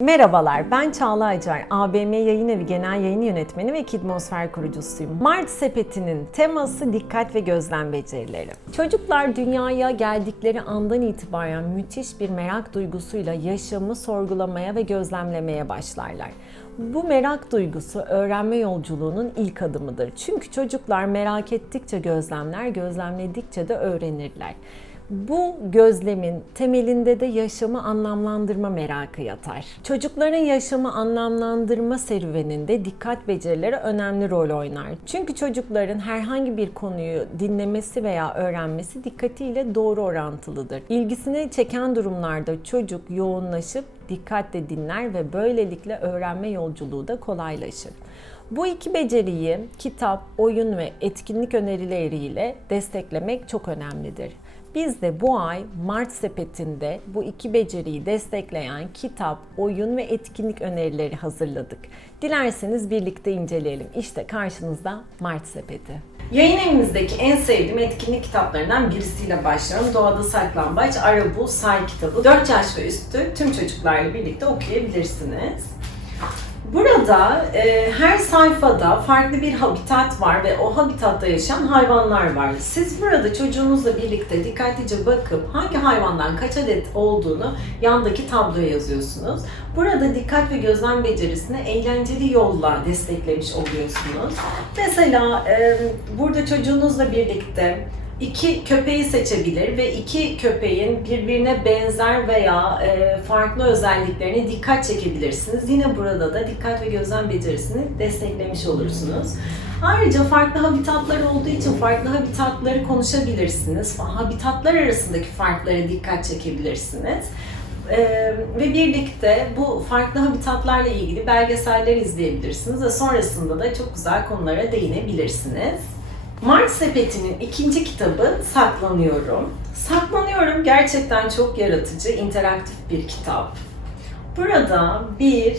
Merhabalar, ben Çağla Acar, ABM Yayın Evi Genel Yayın Yönetmeni ve Kidmosfer kurucusuyum. Mart Sepeti'nin teması dikkat ve gözlem becerileri. Çocuklar dünyaya geldikleri andan itibaren müthiş bir merak duygusuyla yaşamı sorgulamaya ve gözlemlemeye başlarlar. Bu merak duygusu öğrenme yolculuğunun ilk adımıdır. Çünkü çocuklar merak ettikçe gözlemler, gözlemledikçe de öğrenirler. Bu gözlemin temelinde de yaşamı anlamlandırma merakı yatar. Çocukların yaşamı anlamlandırma serüveninde dikkat becerileri önemli rol oynar. Çünkü çocukların herhangi bir konuyu dinlemesi veya öğrenmesi dikkatiyle doğru orantılıdır. İlgisini çeken durumlarda çocuk yoğunlaşıp dikkatle dinler ve böylelikle öğrenme yolculuğu da kolaylaşır. Bu iki beceriyi kitap, oyun ve etkinlik önerileriyle desteklemek çok önemlidir. Biz de bu ay Mart sepetinde bu iki beceriyi destekleyen kitap, oyun ve etkinlik önerileri hazırladık. Dilerseniz birlikte inceleyelim. İşte karşınızda Mart sepeti. Yayın evimizdeki en sevdiğim etkinlik kitaplarından birisiyle başlıyorum. Doğada Saklambaç, Ara Bul, Say kitabı. 4 yaş ve üstü tüm çocuklarla birlikte okuyabilirsiniz. Burada e, her sayfada farklı bir habitat var ve o habitatta yaşayan hayvanlar var. Siz burada çocuğunuzla birlikte dikkatlice bakıp hangi hayvandan kaç adet olduğunu yandaki tabloya yazıyorsunuz. Burada dikkat ve gözlem becerisini eğlenceli yolla desteklemiş oluyorsunuz. Mesela e, burada çocuğunuzla birlikte iki köpeği seçebilir ve iki köpeğin birbirine benzer veya e, farklı özelliklerine dikkat çekebilirsiniz. Yine burada da dikkat ve gözlem becerisini desteklemiş olursunuz. Ayrıca farklı habitatlar olduğu için farklı habitatları konuşabilirsiniz. Habitatlar arasındaki farklara dikkat çekebilirsiniz. Ee, ve birlikte bu farklı habitatlarla ilgili belgeseller izleyebilirsiniz ve sonrasında da çok güzel konulara değinebilirsiniz. Mart Sepeti'nin ikinci kitabı Saklanıyorum. Saklanıyorum gerçekten çok yaratıcı, interaktif bir kitap. Burada bir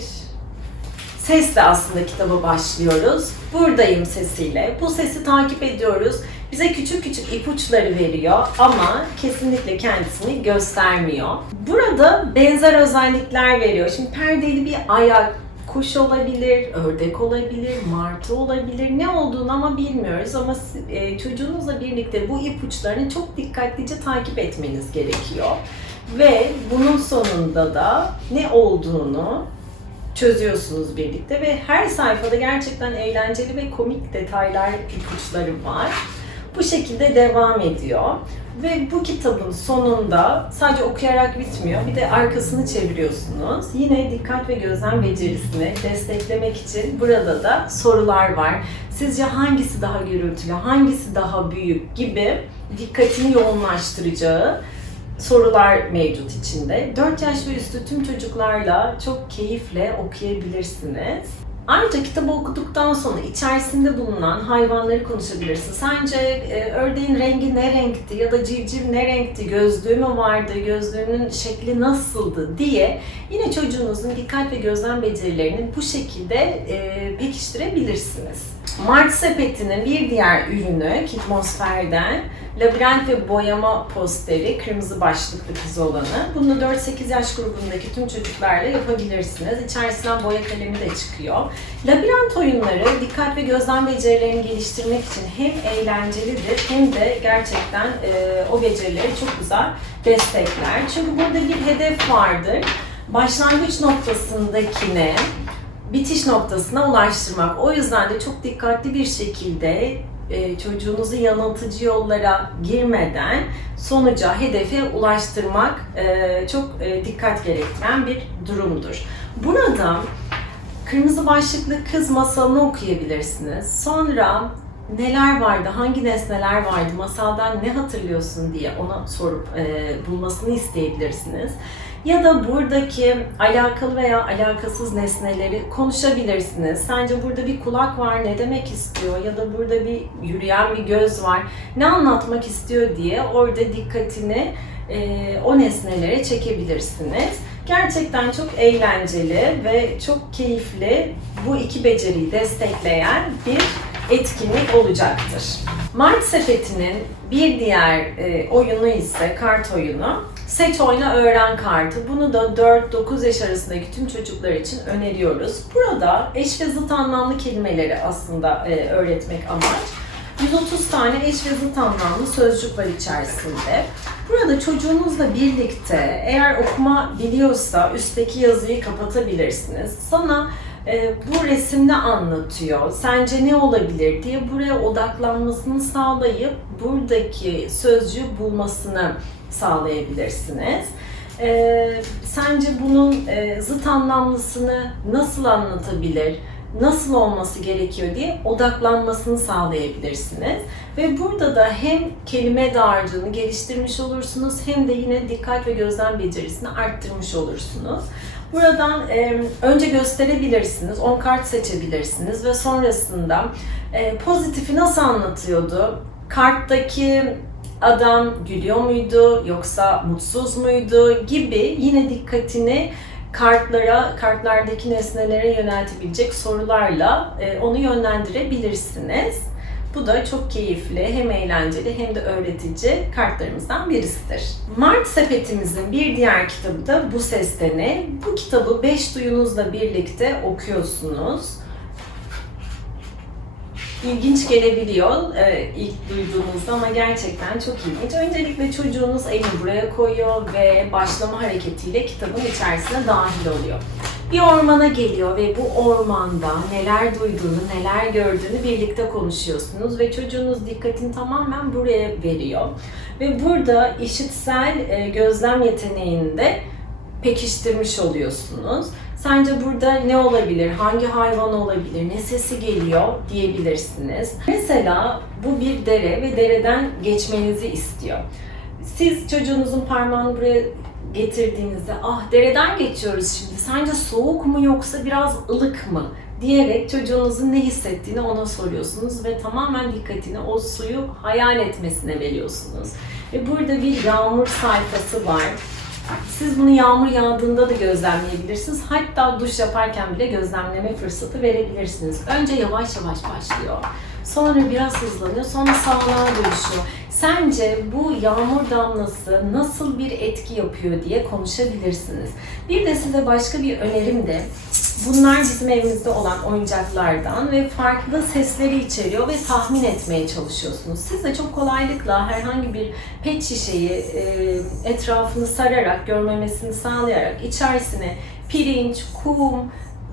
sesle aslında kitaba başlıyoruz. Buradayım sesiyle. Bu sesi takip ediyoruz. Bize küçük küçük ipuçları veriyor ama kesinlikle kendisini göstermiyor. Burada benzer özellikler veriyor. Şimdi perdeli bir ayak, kuş olabilir, ördek olabilir, martı olabilir. Ne olduğunu ama bilmiyoruz ama e, çocuğunuzla birlikte bu ipuçlarını çok dikkatlice takip etmeniz gerekiyor. Ve bunun sonunda da ne olduğunu çözüyorsunuz birlikte ve her sayfada gerçekten eğlenceli ve komik detaylar, ipuçları var. Bu şekilde devam ediyor. Ve bu kitabın sonunda sadece okuyarak bitmiyor. Bir de arkasını çeviriyorsunuz. Yine dikkat ve gözlem becerisini desteklemek için burada da sorular var. Sizce hangisi daha gürültülü, hangisi daha büyük gibi dikkatini yoğunlaştıracağı sorular mevcut içinde. 4 yaş ve üstü tüm çocuklarla çok keyifle okuyabilirsiniz. Ayrıca kitabı okuduktan sonra içerisinde bulunan hayvanları konuşabilirsin. Sence e, ördeğin rengi ne renkti ya da civciv ne renkti, gözlüğü mü vardı, gözlüğünün şekli nasıldı diye yine çocuğunuzun dikkat ve gözlem becerilerini bu şekilde e, pekiştirebilirsiniz. Mart sepetinin bir diğer ürünü Kitmosfer'den labirent ve boyama posteri, kırmızı başlıklı kız olanı. Bunu 4-8 yaş grubundaki tüm çocuklarla yapabilirsiniz. İçerisinden boya kalemi de çıkıyor. Labirent oyunları dikkat ve gözlem becerilerini geliştirmek için hem eğlencelidir hem de gerçekten e, o becerileri çok güzel destekler. Çünkü burada bir hedef vardır. Başlangıç noktasındakine bitiş noktasına ulaştırmak. O yüzden de çok dikkatli bir şekilde e, çocuğunuzu yanıltıcı yollara girmeden sonuca, hedefe ulaştırmak e, çok e, dikkat gerektiren bir durumdur. Burada kırmızı başlıklı kız masalını okuyabilirsiniz. Sonra neler vardı, hangi nesneler vardı, masaldan ne hatırlıyorsun diye ona sorup e, bulmasını isteyebilirsiniz. Ya da buradaki alakalı veya alakasız nesneleri konuşabilirsiniz. Sence burada bir kulak var, ne demek istiyor? Ya da burada bir yürüyen bir göz var, ne anlatmak istiyor diye orada dikkatini e, o nesnelere çekebilirsiniz. Gerçekten çok eğlenceli ve çok keyifli bu iki beceriyi destekleyen bir etkinlik olacaktır. Mart Sepeti'nin bir diğer e, oyunu ise kart oyunu Seç oyna öğren kartı. Bunu da 4-9 yaş arasındaki tüm çocuklar için öneriyoruz. Burada eş ve zıt anlamlı kelimeleri aslında e, öğretmek amaç. 130 tane eş ve zıt anlamlı sözcük var içerisinde. Burada çocuğunuzla birlikte eğer okuma biliyorsa üstteki yazıyı kapatabilirsiniz. Sana e, bu resimde anlatıyor. Sence ne olabilir diye buraya odaklanmasını sağlayıp buradaki sözcüğü bulmasını sağlayabilirsiniz. E, sence bunun e, zıt anlamlısını nasıl anlatabilir? nasıl olması gerekiyor diye odaklanmasını sağlayabilirsiniz. Ve burada da hem kelime dağarcığını geliştirmiş olursunuz hem de yine dikkat ve gözlem becerisini arttırmış olursunuz. Buradan e, önce gösterebilirsiniz, 10 kart seçebilirsiniz ve sonrasında e, pozitifi nasıl anlatıyordu? Karttaki adam gülüyor muydu yoksa mutsuz muydu gibi yine dikkatini kartlara, kartlardaki nesnelere yöneltebilecek sorularla e, onu yönlendirebilirsiniz. Bu da çok keyifli, hem eğlenceli hem de öğretici kartlarımızdan birisidir. Mart sepetimizin bir diğer kitabı da Bu Seste Ne? Bu kitabı 5 duyunuzla birlikte okuyorsunuz ilginç gelebiliyor e, ilk duyduğunuzda ama gerçekten çok ilginç. Öncelikle çocuğunuz elini buraya koyuyor ve başlama hareketiyle kitabın içerisine dahil oluyor. Bir ormana geliyor ve bu ormanda neler duyduğunu, neler gördüğünü birlikte konuşuyorsunuz ve çocuğunuz dikkatini tamamen buraya veriyor. Ve burada işitsel e, gözlem yeteneğini de pekiştirmiş oluyorsunuz. Sence burada ne olabilir? Hangi hayvan olabilir? Ne sesi geliyor diyebilirsiniz. Mesela bu bir dere ve dereden geçmenizi istiyor. Siz çocuğunuzun parmağını buraya getirdiğinizde ah dereden geçiyoruz şimdi. Sence soğuk mu yoksa biraz ılık mı? diyerek çocuğunuzun ne hissettiğini ona soruyorsunuz ve tamamen dikkatini o suyu hayal etmesine veriyorsunuz. Ve burada bir yağmur sayfası var. Siz bunu yağmur yağdığında da gözlemleyebilirsiniz. Hatta duş yaparken bile gözlemleme fırsatı verebilirsiniz. Önce yavaş yavaş başlıyor. Sonra biraz hızlanıyor, sonra sağlığa dönüşüyor. Sence bu yağmur damlası nasıl bir etki yapıyor diye konuşabilirsiniz. Bir de size başka bir önerim de Bunlar bizim evimizde olan oyuncaklardan ve farklı sesleri içeriyor ve tahmin etmeye çalışıyorsunuz. Siz de çok kolaylıkla herhangi bir pet şişeyi e, etrafını sararak, görmemesini sağlayarak içerisine pirinç, kum,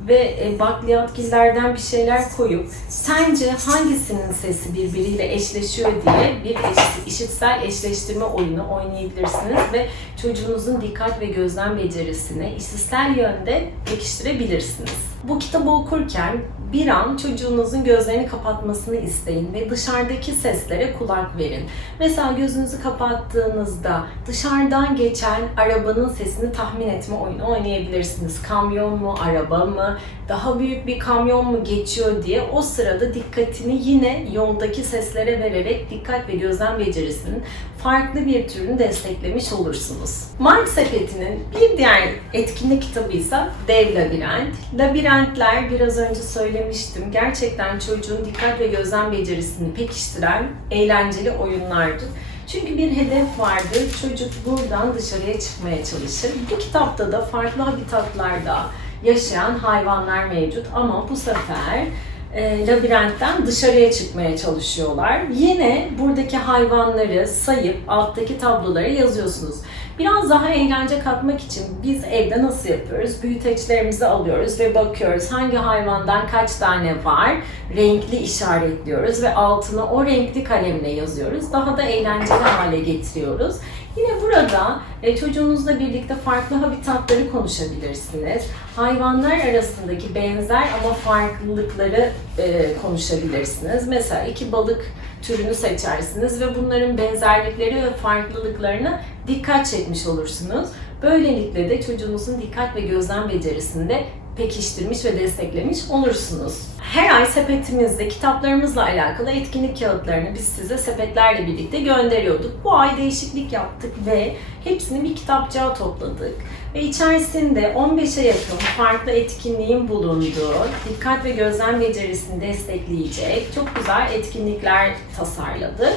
ve e, bakliyatgillerden bir şeyler koyup sence hangisinin sesi birbiriyle eşleşiyor diye bir eş, işitsel eşleştirme oyunu oynayabilirsiniz ve çocuğunuzun dikkat ve gözlem becerisini işitsel yönde pekiştirebilirsiniz. Bu kitabı okurken bir an çocuğunuzun gözlerini kapatmasını isteyin ve dışarıdaki seslere kulak verin. Mesela gözünüzü kapattığınızda dışarıdan geçen arabanın sesini tahmin etme oyunu oynayabilirsiniz. Kamyon mu, araba mı, daha büyük bir kamyon mu geçiyor diye o sırada dikkatini yine yoldaki seslere vererek dikkat ve gözlem becerisinin farklı bir türünü desteklemiş olursunuz. Mark Sepeti'nin bir diğer etkinlik kitabı ise Dev Labirent. Labirentler biraz önce söylemiştim. Gerçekten çocuğun dikkat ve gözlem becerisini pekiştiren eğlenceli oyunlardır. Çünkü bir hedef vardır. Çocuk buradan dışarıya çıkmaya çalışır. Bu kitapta da farklı habitatlarda yaşayan hayvanlar mevcut ama bu sefer e, labirentten dışarıya çıkmaya çalışıyorlar. Yine buradaki hayvanları sayıp alttaki tablolara yazıyorsunuz. Biraz daha eğlence katmak için biz evde nasıl yapıyoruz? Büyüteçlerimizi alıyoruz ve bakıyoruz hangi hayvandan kaç tane var, renkli işaretliyoruz ve altına o renkli kalemle yazıyoruz. Daha da eğlenceli hale getiriyoruz. Yine burada e, çocuğunuzla birlikte farklı habitatları konuşabilirsiniz. Hayvanlar arasındaki benzer ama farklılıkları e, konuşabilirsiniz. Mesela iki balık türünü seçersiniz ve bunların benzerlikleri ve farklılıklarına dikkat çekmiş olursunuz. Böylelikle de çocuğunuzun dikkat ve gözlem becerisinde pekiştirmiş ve desteklemiş olursunuz. Her ay sepetimizde kitaplarımızla alakalı etkinlik kağıtlarını biz size sepetlerle birlikte gönderiyorduk. Bu ay değişiklik yaptık ve hepsini bir kitapçığa topladık. Ve içerisinde 15'e yakın farklı etkinliğin bulunduğu, dikkat ve gözlem becerisini destekleyecek çok güzel etkinlikler tasarladık.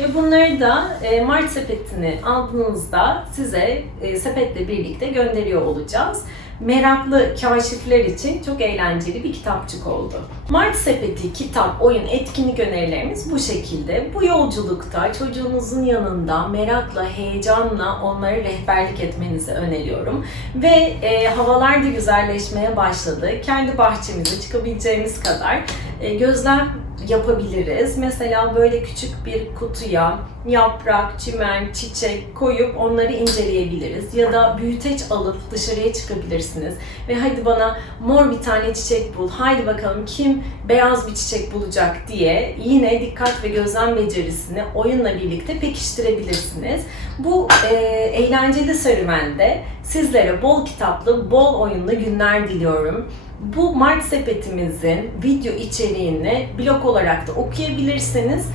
Ve bunları da e, Mart sepetini aldığınızda size e, sepetle birlikte gönderiyor olacağız. Meraklı kaşifler için çok eğlenceli bir kitapçık oldu. Mart sepeti, kitap, oyun, etkinlik önerilerimiz bu şekilde. Bu yolculukta çocuğunuzun yanında merakla, heyecanla onlara rehberlik etmenizi öneriyorum. Ve e, havalar da güzelleşmeye başladı. Kendi bahçemize çıkabileceğimiz kadar e, gözlem yapabiliriz. Mesela böyle küçük bir kutuya yaprak, çimen, çiçek koyup onları inceleyebiliriz. Ya da büyüteç alıp dışarıya çıkabilirsiniz. Ve hadi bana mor bir tane çiçek bul, haydi bakalım kim beyaz bir çiçek bulacak diye yine dikkat ve gözlem becerisini oyunla birlikte pekiştirebilirsiniz. Bu e, eğlenceli serüvende sizlere bol kitaplı, bol oyunlu günler diliyorum. Bu Mart sepetimizin video içeriğini blog olarak da okuyabilirsiniz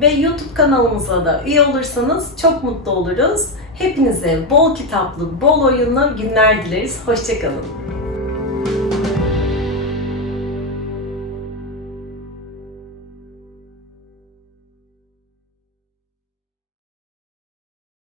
ve YouTube kanalımıza da üye olursanız çok mutlu oluruz. Hepinize bol kitaplı, bol oyunlu günler dileriz. Hoşçakalın.